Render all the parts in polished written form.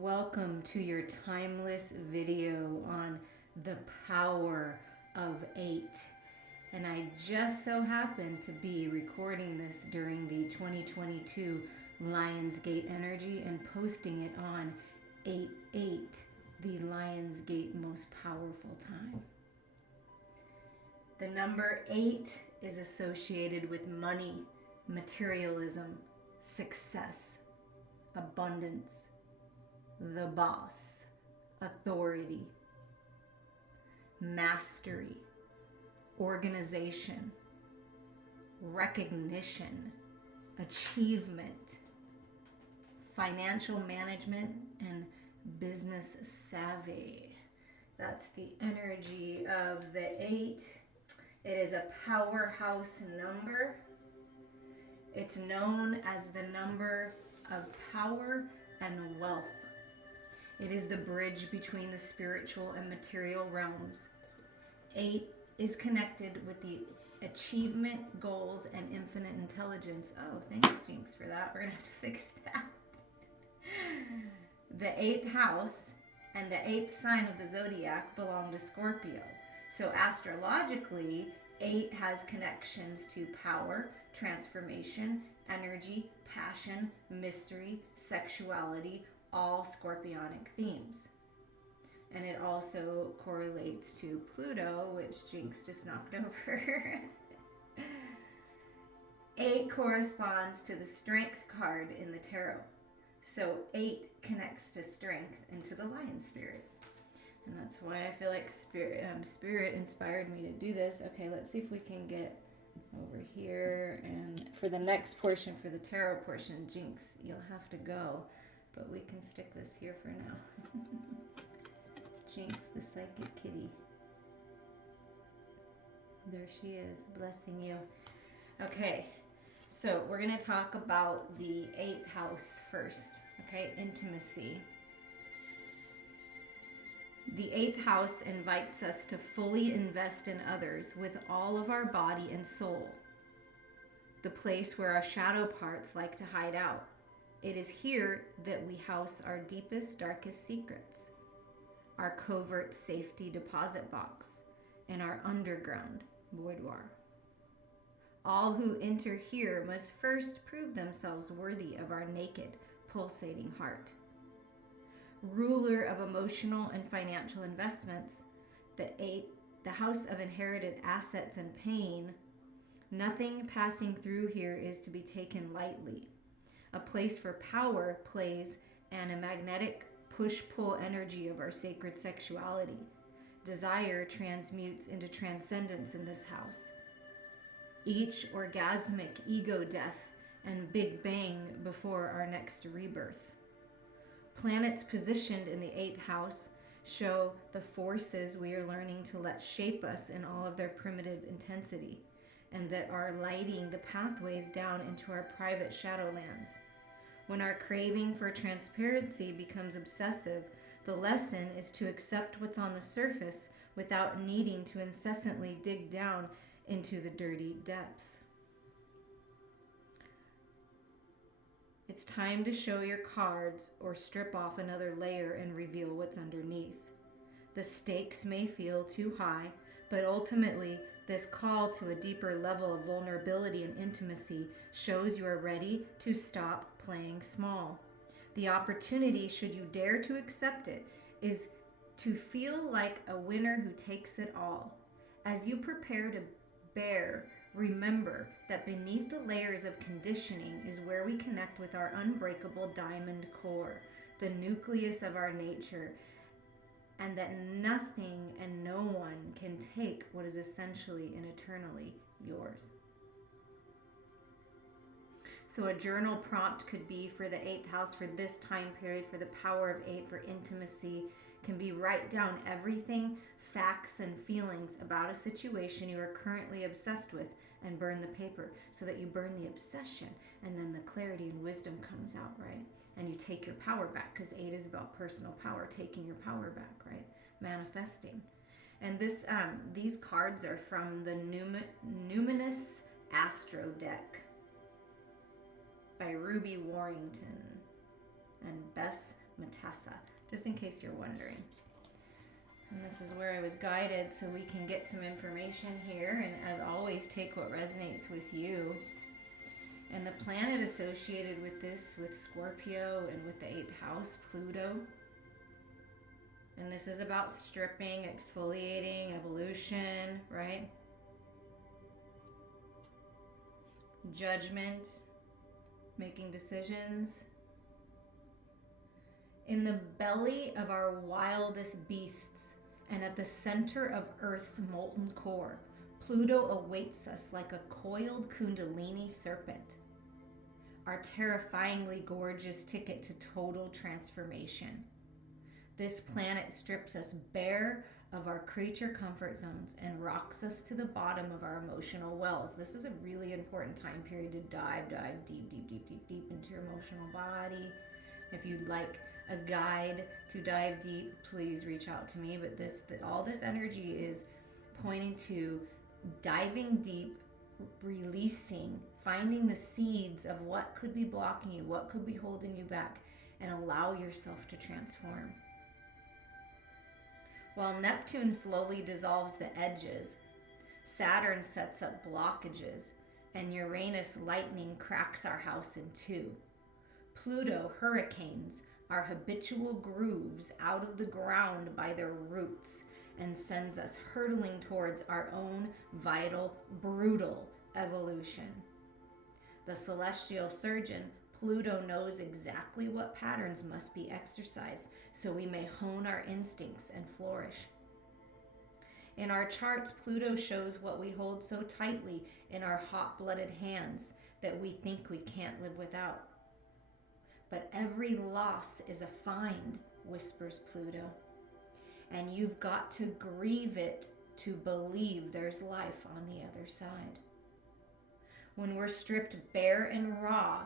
Welcome to your timeless video on the power of 8. And I just so happen to be recording this during the 2022 Lionsgate energy and posting it on 8/8, the Lionsgate most powerful time. The number 8 is associated with money, materialism, success, abundance, the boss, authority, mastery, organization, recognition, achievement, financial management, and business savvy. That's the energy of the 8. It is a powerhouse number. It's known as the number of power and wealth. It is the bridge between the spiritual and material realms. 8 is connected with the achievement, goals, and infinite intelligence. Oh, thanks, Jinx, for that. We're going to have to fix that. The 8th house and the 8th sign of the zodiac belong to Scorpio. So astrologically, 8 has connections to power, transformation, energy, passion, mystery, sexuality, all scorpionic themes. And it also correlates to Pluto, which Jinx just knocked over. 8 corresponds to the strength card in the tarot. So 8 connects to strength and to the lion spirit. And that's why I feel like spirit inspired me to do this. Okay, let's see if we can get over here. And for the next portion, for the tarot portion, Jinx, you'll have to go. But we can stick this here for now. Jinx, the psychic kitty. There she is, blessing you. Okay, so we're going to talk about the 8th house first. Okay, intimacy. The 8th house invites us to fully invest in others with all of our body and soul. The place where our shadow parts like to hide out. It is here that we house our deepest, darkest secrets, our covert safety deposit box, and our underground boudoir. All who enter here must first prove themselves worthy of our naked, pulsating heart. Ruler of emotional and financial investments, the house of inherited assets and pain, nothing passing through here is to be taken lightly. A place for power, plays, and a magnetic push-pull energy of our sacred sexuality. Desire transmutes into transcendence in this house. Each orgasmic ego death and big bang before our next rebirth. Planets positioned in the 8th house show the forces we are learning to let shape us in all of their primitive intensity, and that are lighting the pathways down into our private shadowlands. When our craving for transparency becomes obsessive, the lesson is to accept what's on the surface without needing to incessantly dig down into the dirty depths. It's time to show your cards or strip off another layer and reveal what's underneath. The stakes may feel too high, but ultimately, this call to a deeper level of vulnerability and intimacy shows you are ready to stop playing small. The opportunity, should you dare to accept it, is to feel like a winner who takes it all. As you prepare to bear, remember that beneath the layers of conditioning is where we connect with our unbreakable diamond core, the nucleus of our nature, and that nothing and no one can take what is essentially and eternally yours. So a journal prompt could be for the 8th house for this time period, for the power of 8, for intimacy, can be write down everything, facts and feelings about a situation you are currently obsessed with and burn the paper so that you burn the obsession and then the clarity and wisdom comes out, right? And you take your power back, because 8 is about personal power, taking your power back, right? Manifesting. And these cards are from the Numinous Astro deck by Ruby Warrington and Bess Matassa, just in case you're wondering. And this is where I was guided so we can get some information here. And as always, take what resonates with you. And the planet associated with this, with Scorpio and with the 8th house, Pluto. And this is about stripping, exfoliating, evolution, right? Judgment, making decisions. In the belly of our wildest beasts and at the center of Earth's molten core, Pluto awaits us like a coiled Kundalini serpent, our terrifyingly gorgeous ticket to total transformation. This planet strips us bare of our creature comfort zones and rocks us to the bottom of our emotional wells. This is a really important time period to dive deep into your emotional body. If you'd like a guide to dive deep, please reach out to me. But all this energy is pointing to diving deep, releasing, finding the seeds of what could be blocking you, what could be holding you back, and allow yourself to transform. While Neptune slowly dissolves the edges, Saturn sets up blockages, and Uranus lightning cracks our house in two. Pluto hurricanes our habitual grooves out of the ground by their roots and sends us hurtling towards our own vital, brutal evolution. The celestial surgeon, Pluto, knows exactly what patterns must be exercised so we may hone our instincts and flourish. In our charts, Pluto shows what we hold so tightly in our hot-blooded hands that we think we can't live without. But every loss is a find, whispers Pluto. And you've got to grieve it to believe there's life on the other side. When we're stripped bare and raw,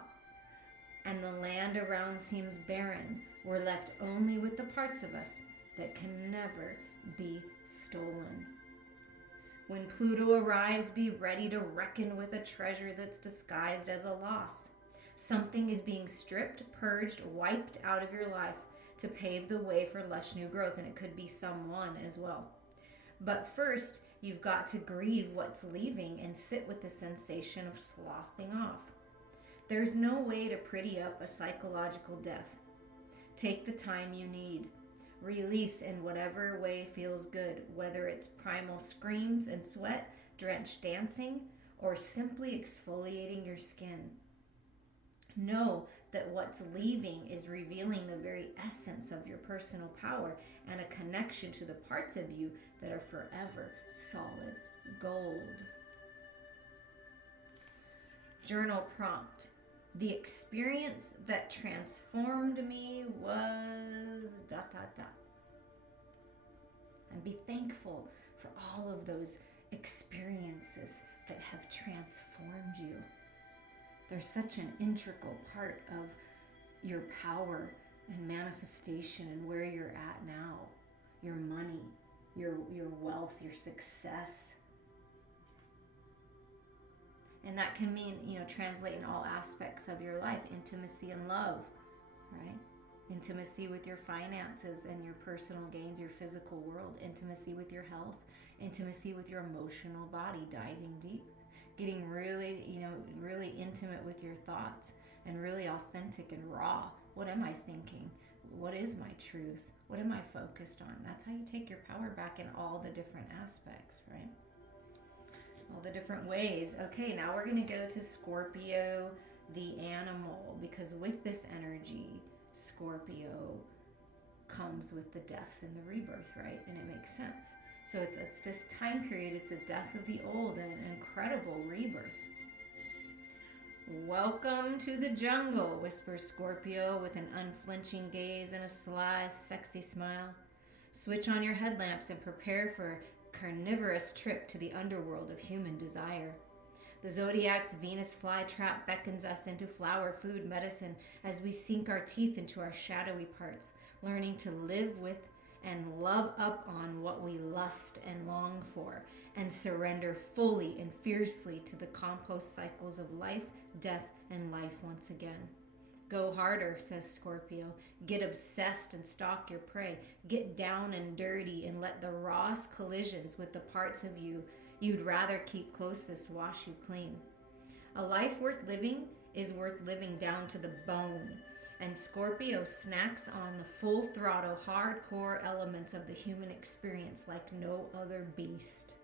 and the land around seems barren, we're left only with the parts of us that can never be stolen. When Pluto arrives, be ready to reckon with a treasure that's disguised as a loss. Something is being stripped, purged, wiped out of your life to pave the way for lush new growth, and it could be someone as well. But first, you've got to grieve what's leaving and sit with the sensation of sloughing off. There's no way to pretty up a psychological death. Take the time you need. Release in whatever way feels good, whether it's primal screams and sweat, drenched dancing, or simply exfoliating your skin. Know that what's leaving is revealing the very essence of your personal power and a connection to the parts of you that are forever solid gold. Journal prompt. The experience that transformed me was ... And be thankful for all of those experiences that have transformed you. They're such an integral part of your power and manifestation and where you're at now. Your money, your wealth, your success. And that can mean, translate in all aspects of your life. Intimacy and love, right? Intimacy with your finances and your personal gains, your physical world. Intimacy with your health. Intimacy with your emotional body, diving deep. Getting really, really intimate with your thoughts and really authentic and raw. What am I thinking? What is my truth? What am I focused on? That's how you take your power back in all the different aspects, right? All the different ways. Okay, now we're going to go to Scorpio, the animal, because with this energy, Scorpio comes with the death and the rebirth, right? And it makes sense. So it's this time period, it's the death of the old and an incredible rebirth. Welcome to the jungle, whispers Scorpio with an unflinching gaze and a sly, sexy smile. Switch on your headlamps and prepare for a carnivorous trip to the underworld of human desire. The zodiac's Venus flytrap beckons us into flower, food, medicine as we sink our teeth into our shadowy parts, learning to live with and love up on what we lust and long for, and surrender fully and fiercely to the compost cycles of life, death, and life once again. Go harder, says Scorpio. Get obsessed and stalk your prey. Get down and dirty and let the rawest collisions with the parts of you you'd rather keep closest wash you clean. A life worth living is worth living down to the bone. And Scorpio snacks on the full throttle, hardcore elements of the human experience like no other beast.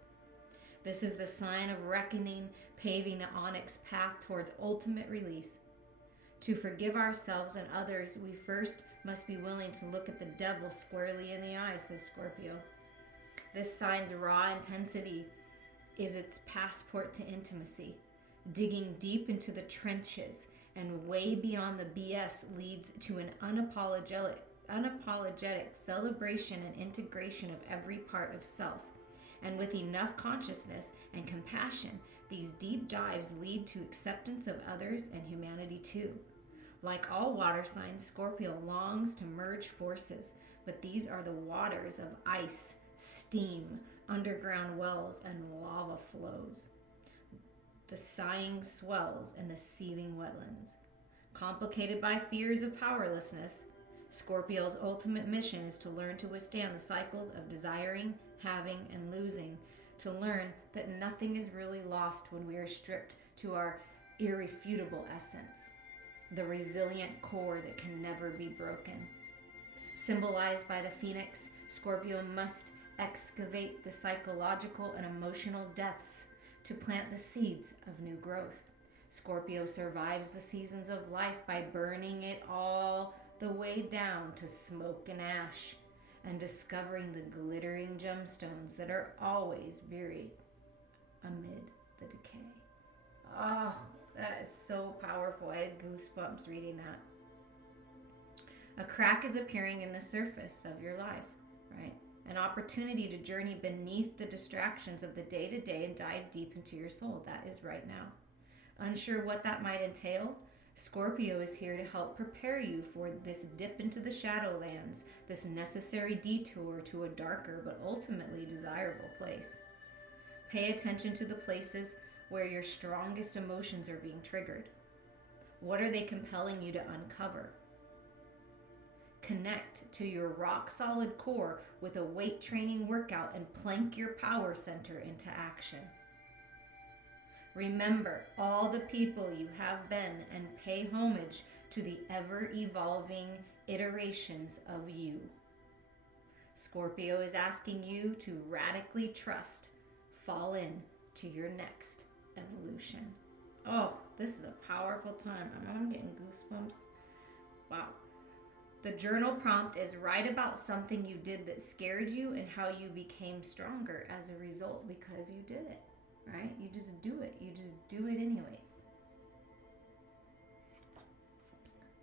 This is the sign of reckoning, paving the onyx path towards ultimate release. To forgive ourselves and others, we first must be willing to look at the devil squarely in the eye, says Scorpio. This sign's raw intensity is its passport to intimacy. Digging deep into the trenches and way beyond the BS leads to an unapologetic celebration and integration of every part of self. And with enough consciousness and compassion, these deep dives lead to acceptance of others and humanity too. Like all water signs, Scorpio longs to merge forces, but these are the waters of ice, steam, underground wells, and lava flows. The sighing swells and the seething wetlands. Complicated by fears of powerlessness, Scorpio's ultimate mission is to learn to withstand the cycles of desiring, having, and losing, to learn that nothing is really lost when we are stripped to our irrefutable essence, the resilient core that can never be broken. Symbolized by the phoenix, Scorpio must excavate the psychological and emotional depths to plant the seeds of new growth. Scorpio survives the seasons of life by burning it all the way down to smoke and ash, and discovering the glittering gemstones that are always buried amid the decay. Oh, that is so powerful. I had goosebumps reading that. A crack is appearing in the surface of your life, right? An opportunity to journey beneath the distractions of the day-to-day and dive deep into your soul. That is right now. Unsure what that might entail? Scorpio is here to help prepare you for this dip into the shadowlands, this necessary detour to a darker but ultimately desirable place. Pay attention to the places where your strongest emotions are being triggered. What are they compelling you to uncover? Connect to your rock-solid core with a weight training workout and plank your power center into action. Remember all the people you have been and pay homage to the ever-evolving iterations of you. Scorpio is asking you to radically trust, fall in to your next evolution. Oh, this is a powerful time. I'm getting goosebumps. Wow. The journal prompt is write about something you did that scared you and how you became stronger as a result because you did it, right? You just do it. You just do it anyways.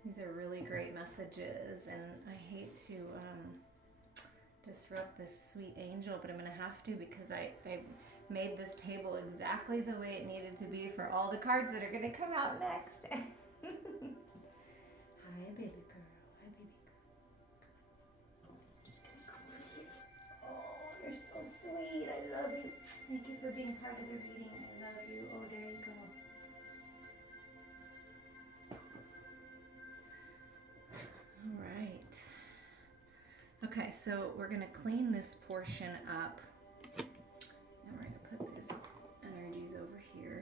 These are really great messages, and I hate to disrupt this sweet angel, but I'm going to have to because I made this table exactly the way it needed to be for all the cards that are going to come out next. Hi, baby girl. You're so sweet. I love you. Thank you for being part of the reading. I love you. Oh, there you go. All right. Okay, so we're going to clean this portion up. And we're going to put this energies over here.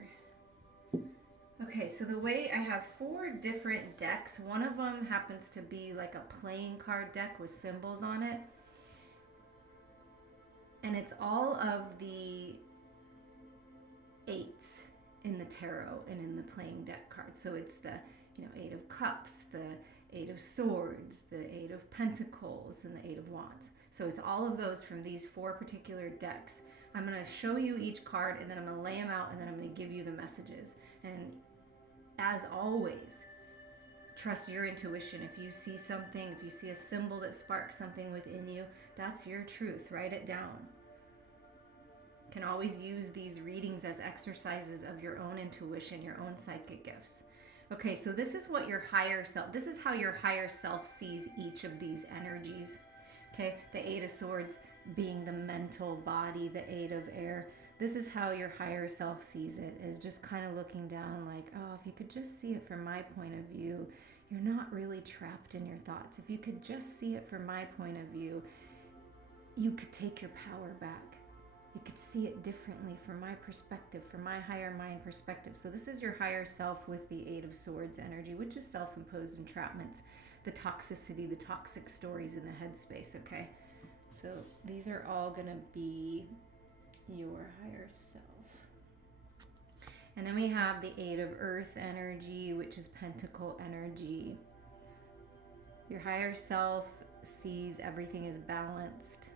Okay, so the way I have 4 different decks. One of them happens to be like a playing card deck with symbols on it. And it's all of the 8s in the tarot and in the playing deck cards. So it's the 8 of Cups, the 8 of Swords, the 8 of Pentacles, and the 8 of Wands. So it's all of those from these 4 particular decks. I'm going to show you each card, and then I'm going to lay them out, and then I'm going to give you the messages. And as always, trust your intuition. If you see something, if you see a symbol that sparks something within you, that's your truth. Write it down. You can always use these readings as exercises of your own intuition, your own psychic gifts. Okay, so this is what your higher self, this is how your higher self sees each of these energies. Okay, the 8 of Swords being the mental body, the 8 of Air. This is how your higher self sees it, is just kind of looking down like, oh, if you could just see it from my point of view, you're not really trapped in your thoughts. If you could just see it from my point of view, you could take your power back. You could see it differently from my perspective, from my higher mind perspective. So this is your higher self with the Eight of Swords energy, which is self-imposed entrapments, the toxicity, the toxic stories in the headspace, okay? So these are all going to be your higher self. And then we have the Eight of Earth energy, which is Pentacle energy. Your higher self sees everything as balanced,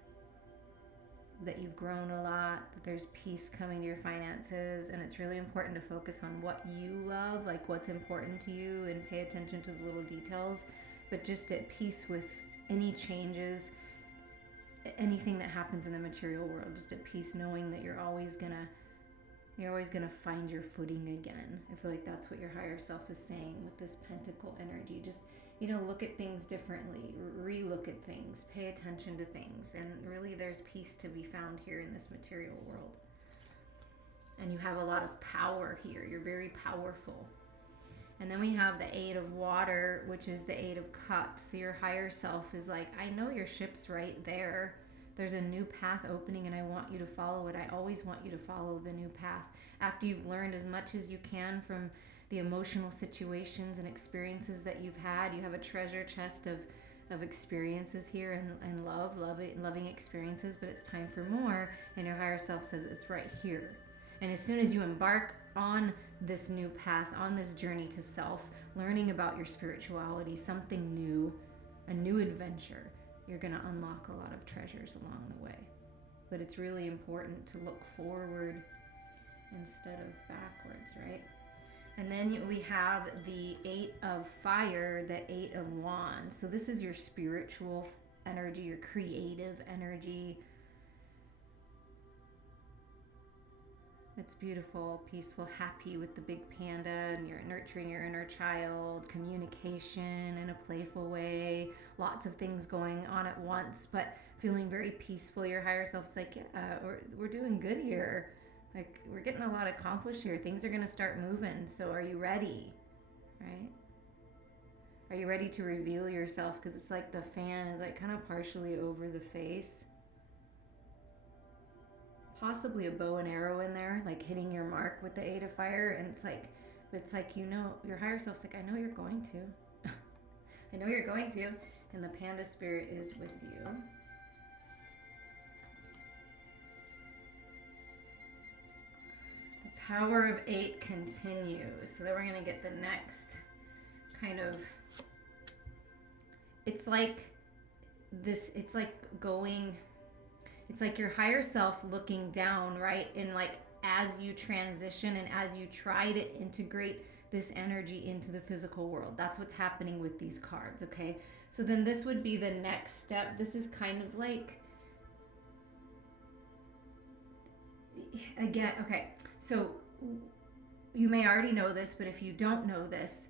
that you've grown a lot, that there's peace coming to your finances, and it's really important to focus on what you love, like what's important to you, and pay attention to the little details, but just at peace with any changes, anything that happens in the material world, just at peace knowing that you're always gonna find your footing again. I feel like that's what your higher self is saying with this Pentacle energy. Just, look at things differently, re-look at things, pay attention to things, and really there's peace to be found here in this material world. And you have a lot of power here. You're very powerful. And then we have the Eight of Water, which is the Eight of Cups. So your higher self is like, I know your ship's right there. There's a new path opening and I want you to follow it. I always want you to follow the new path. After you've learned as much as you can from the emotional situations and experiences that you've had, you have a treasure chest of experiences here and loving experiences, but it's time for more. And your higher self says it's right here. And as soon as you embark on this new path, on this journey to self, learning about your spirituality, something new, a new adventure, you're going to unlock a lot of treasures along the way. But it's really important to look forward instead of backwards, right? And then we have the Eight of Fire, the Eight of Wands. So this is your spiritual energy, your creative energy. It's beautiful, peaceful, happy with the big panda, and you're nurturing your inner child, communication in a playful way, lots of things going on at once, but feeling very peaceful. Your higher self's like, yeah, we're doing good here. Like, we're getting a lot accomplished here. Things are going to start moving. So are you ready? Right? Are you ready to reveal yourself? Because it's like the fan is like kind of partially over the face. Possibly a bow and arrow in there, like hitting your mark with the Eight of Fire. And it's like your higher self's like, I know you're going to. I know you're going to. And the panda spirit is with you. Power of 8 continues. So then we're going to get the next kind of, it's like your higher self looking down, right? And like as you transition and as you try to integrate this energy into the physical world. That's what's happening with these cards, okay? So then this would be the next step. This is kind of like, again, okay. So you may already know this, but if you don't know this,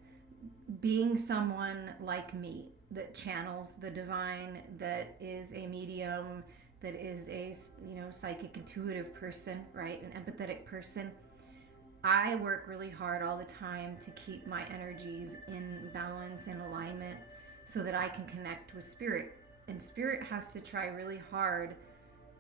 being someone like me that channels the divine, that is a medium, that is a psychic intuitive person, right? An empathetic person, I work really hard all the time to keep my energies in balance and alignment so that I can connect with spirit. And spirit has to try really hard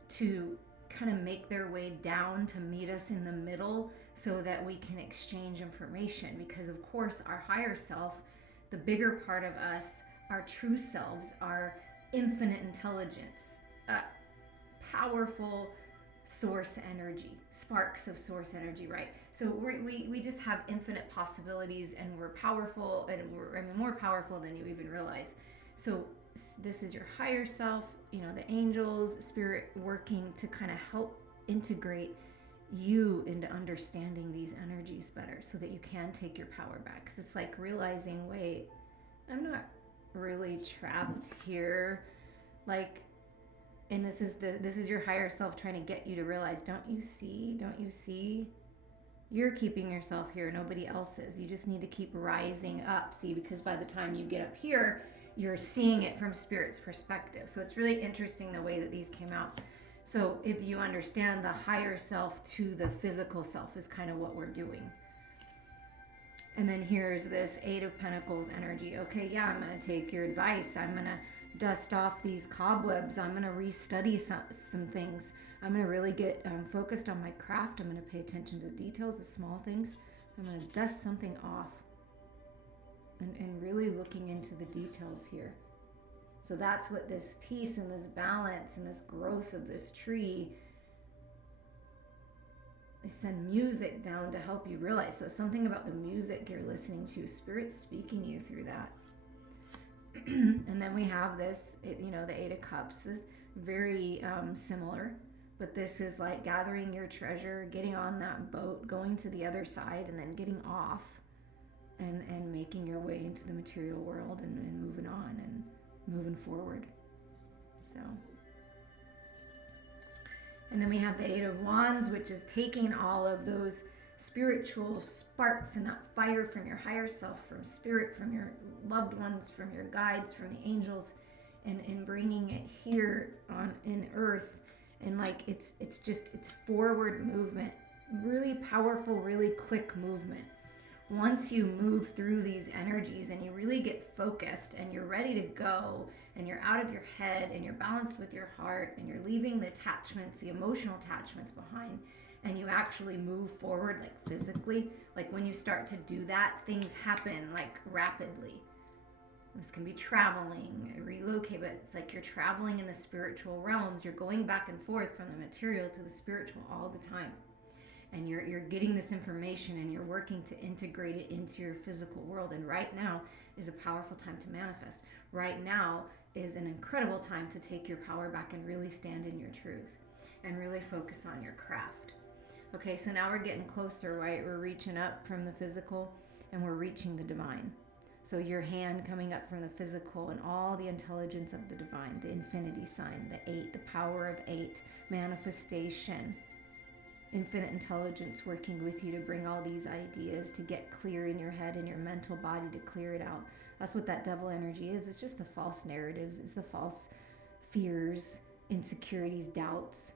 to kind of make their way down to meet us in the middle so that we can exchange information, because of course our higher self, the bigger part of us, our true selves, our infinite intelligence, powerful source energy, sparks of source energy, right? So we just have infinite possibilities, and we're powerful, and we're more powerful than you even realize. So this is your higher self, the angels, spirit working to kind of help integrate you into understanding these energies better so that you can take your power back. Because it's like realizing, wait, I'm not really trapped here. Like, and this is your higher self trying to get you to realize, don't you see? You're keeping yourself here, nobody else is. You just need to keep rising up, see, because by the time you get up here, you're seeing it from spirit's perspective. So it's really interesting the way that these came out. So if you understand the higher self to the physical self is kind of what we're doing. And then here's this Eight of Pentacles energy. Okay, yeah, I'm going to take your advice. I'm going to dust off these cobwebs. I'm going to restudy some things. I'm going to really get focused on my craft. I'm going to pay attention to the details, the small things. I'm going to dust something off and really looking into the details here. So that's what this peace and this balance and this growth of this tree, they send music down to help you realize. So something about the music you're listening to, Spirit's speaking you through that. And then we have this, the Eight of Cups, this very similar, but this is like gathering your treasure, getting on that boat, going to the other side, and then getting off and making your way into the material world and moving on and moving forward. So, and then we have the Eight of Wands, which is taking all of those spiritual sparks and that fire from your higher self, from spirit, from your loved ones, from your guides, from the angels, and bringing it here in earth. And like it's forward movement, really powerful, really quick movement. Once you move through these energies and you really get focused and you're ready to go and you're out of your head and you're balanced with your heart and you're leaving the attachments, the emotional attachments behind, and you actually move forward, like physically, like when you start to do that, things happen like rapidly. This can be traveling, relocate, but it's like you're traveling in the spiritual realms. You're going back and forth from the material to the spiritual all the time. And you're getting this information and you're working to integrate it into your physical world. And right now is a powerful time to manifest. Right now is an incredible time to take your power back and really stand in your truth and really focus on your craft. Okay, so now we're getting closer, right? We're reaching up from the physical and we're reaching the divine. So your hand coming up from the physical and all the intelligence of the divine, the infinity sign, the 8, the power of 8, manifestation, infinite intelligence working with you to bring all these ideas, to get clear in your head and your mental body, to clear it out. That's what that devil energy is. It's just the false narratives. It's the false fears, insecurities, doubts.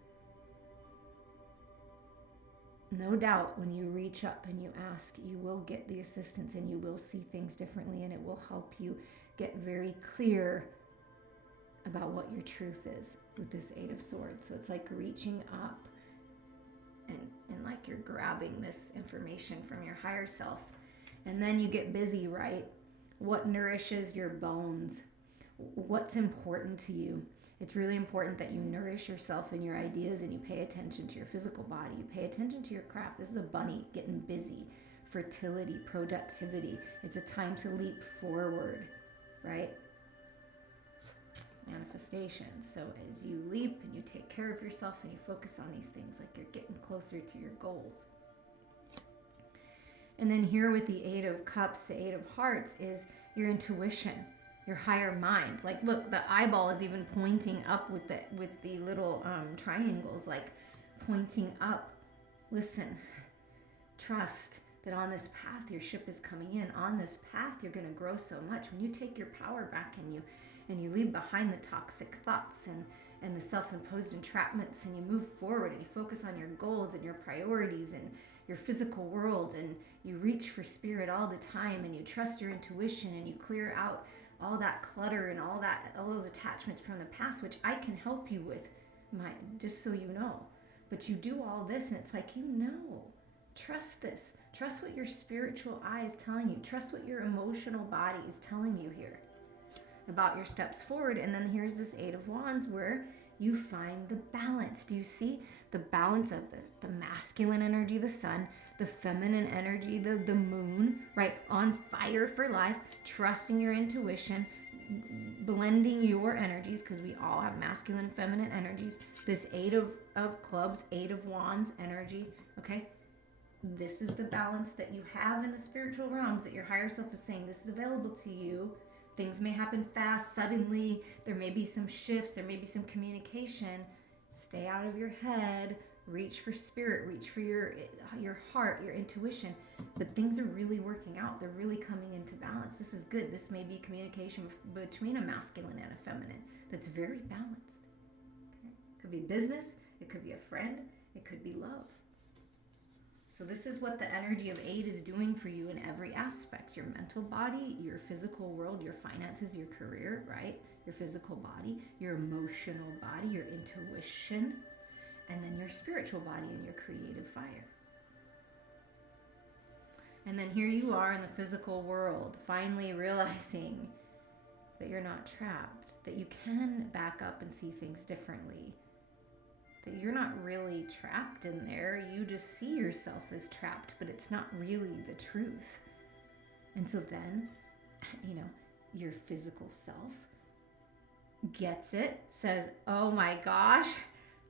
No doubt when you reach up and you ask, you will get the assistance and you will see things differently, and it will help you get very clear about what your truth is with this 8 of Swords. So it's like reaching up and like you're grabbing this information from your higher self. And then you get busy, right? What nourishes your bones? What's important to you? It's really important that you nourish yourself and your ideas, and you pay attention to your physical body. You pay attention to your craft. This is a bunny getting busy. Fertility, productivity. It's a time to leap forward, right? Manifestation. So as you leap and you take care of yourself and you focus on these things, like you're getting closer to your goals. And then here with the 8 of Cups, the 8 of Hearts, is your intuition, your higher mind. Like, look, the eyeball is even pointing up with the little triangles, like pointing up. Listen, trust that on this path your ship is coming in. On this path you're going to grow so much. When you take your power back and you leave behind the toxic thoughts and the self-imposed entrapments, and you move forward and you focus on your goals and your priorities and your physical world, and you reach for spirit all the time, and you trust your intuition, and you clear out all that clutter and all those attachments from the past, which I can help you with, just so you know. But you do all this and it's like, trust this. Trust what your spiritual eye is telling you. Trust what your emotional body is telling you here about your steps forward. And then here's this 8 of Wands where you find the balance. Do you see the balance of the masculine energy, the sun, the feminine energy, the moon, right? On fire for life, trusting your intuition, blending your energies, because we all have masculine and feminine energies. This 8 of Clubs, 8 of Wands energy, okay? This is the balance that you have in the spiritual realms, that your higher self is saying this is available to you. Things may happen fast, suddenly. There may be some shifts. There may be some communication. Stay out of your head. Reach for spirit. Reach for your heart, your intuition. But things are really working out. They're really coming into balance. This is good. This may be communication between a masculine and a feminine that's very balanced. Okay? It could be business. It could be a friend. It could be love. So this is what the energy of 8 is doing for you in every aspect. Your mental body, your physical world, your finances, your career, right? Your physical body, your emotional body, your intuition, and then your spiritual body and your creative fire. And then here you are in the physical world, finally realizing that you're not trapped, that you can back up and see things differently, that you're not really trapped in there. You just see yourself as trapped, but it's not really the truth. And so then, your physical self gets it, says, oh my gosh,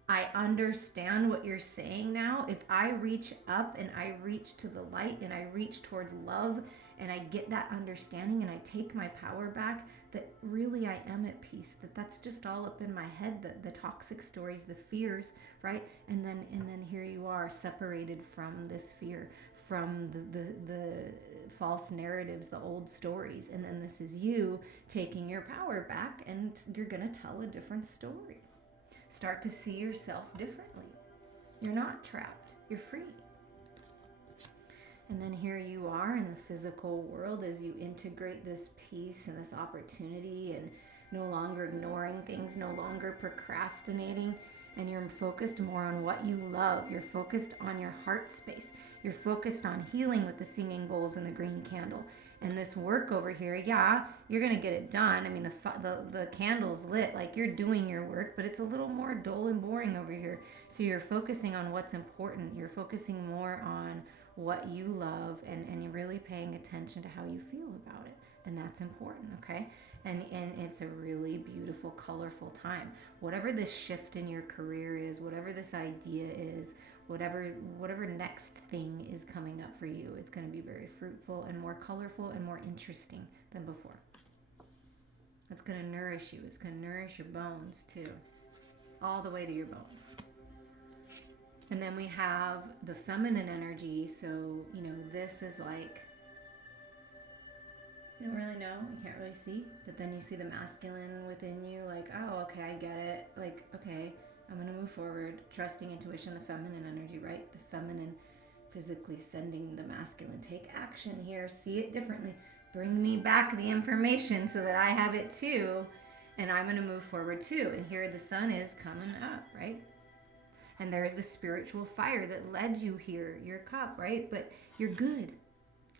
I understand what you're saying now. If I reach up and I reach to the light and I reach towards love and I get that understanding and I take my power back, that really I am at peace, that's just all up in my head, the toxic stories, the fears, right? And then here you are separated from this fear, from the false narratives, the old stories. And then this is you taking your power back, and you're going to tell a different story. Start to see yourself differently. You're not trapped. You're free. And then here you are in the physical world as you integrate this peace and this opportunity, and no longer ignoring things, no longer procrastinating, and you're focused more on what you love. You're focused on your heart space. You're focused on healing with the singing bowls and the green candle. And this work over here, yeah, you're going to get it done. I mean, the candle's lit, like you're doing your work, but it's a little more dull and boring over here. So you're focusing on what's important. You're focusing more on what you love, and you're really paying attention to how you feel about it. And that's important, okay? And it's a really beautiful, colorful time. Whatever this shift in your career is, whatever this idea is, whatever next thing is coming up for you, it's going to be very fruitful and more colorful and more interesting than before. It's going to nourish you. It's going to nourish your bones too, all the way to your bones. And then we have the feminine energy. So, this is like, you don't really know, you can't really see, but then you see the masculine within you, like, oh, okay, I get it. Like, okay, I'm going to move forward, trusting intuition, the feminine energy, right? The feminine physically sending the masculine, take action here, see it differently, bring me back the information so that I have it too, and I'm going to move forward too. And here the sun is coming up, right? And there's the spiritual fire that led you here, your cup, right? But you're good.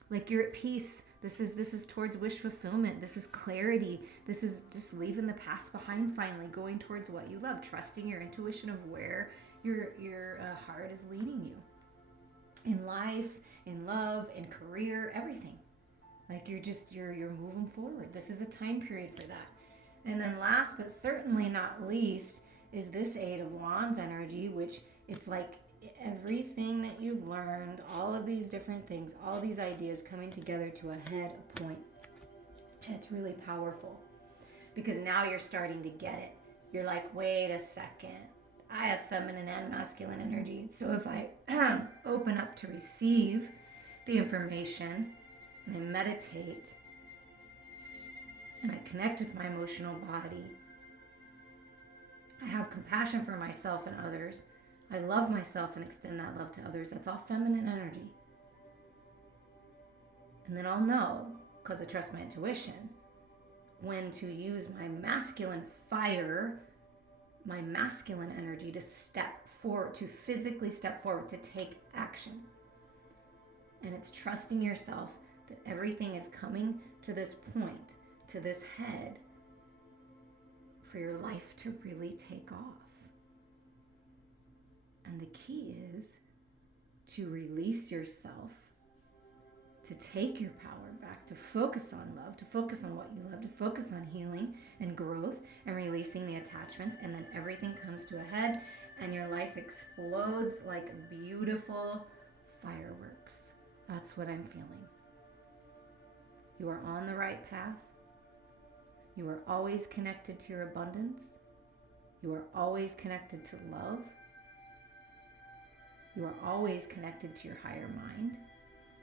Like you're at peace. This is towards wish fulfillment. This is clarity. This is just leaving the past behind finally, going towards what you love, trusting your intuition of where your heart is leading you. In life, in love, in career, everything. Like you're moving forward. This is a time period for that. And then last but certainly not least is this 8 of Wands energy, which it's like everything that you've learned, all of these different things, all these ideas coming together to a head, a point. And it's really powerful because now you're starting to get it. You're like, wait a second. I have feminine and masculine energy. So if I open up to receive the information and I meditate and I connect with my emotional body, I have compassion for myself and others. I love myself and extend that love to others. That's all feminine energy. And then I'll know, because I trust my intuition, when to use my masculine fire, my masculine energy to step forward, to physically step forward, to take action. And it's trusting yourself that everything is coming to this point, to this head, for your life to really take off. And the key is to release yourself, to take your power back, to focus on love, to focus on what you love, to focus on healing and growth and releasing the attachments. And then everything comes to a head and your life explodes like beautiful fireworks. That's what I'm feeling. You are on the right path. You are always connected to your abundance. You are always connected to love. You are always connected to your higher mind.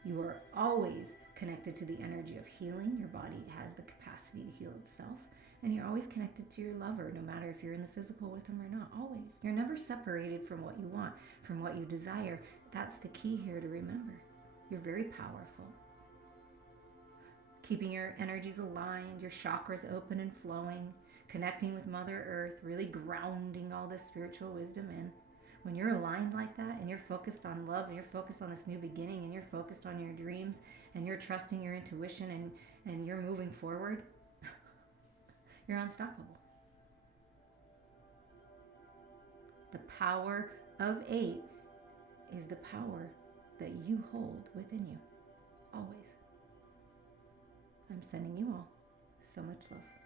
You are always connected to the energy of healing. Your body has the capacity to heal itself. And you're always connected to your lover, no matter if you're in the physical with them or not. Always. You're never separated from what you want, from what you desire. That's the key here to remember. You're very powerful. Keeping your energies aligned, your chakras open and flowing, connecting with Mother Earth, really grounding all this spiritual wisdom in. When you're aligned like that and you're focused on love and you're focused on this new beginning and you're focused on your dreams and you're trusting your intuition and you're moving forward, you're unstoppable. The power of 8 is the power that you hold within you, always. I'm sending you all so much love.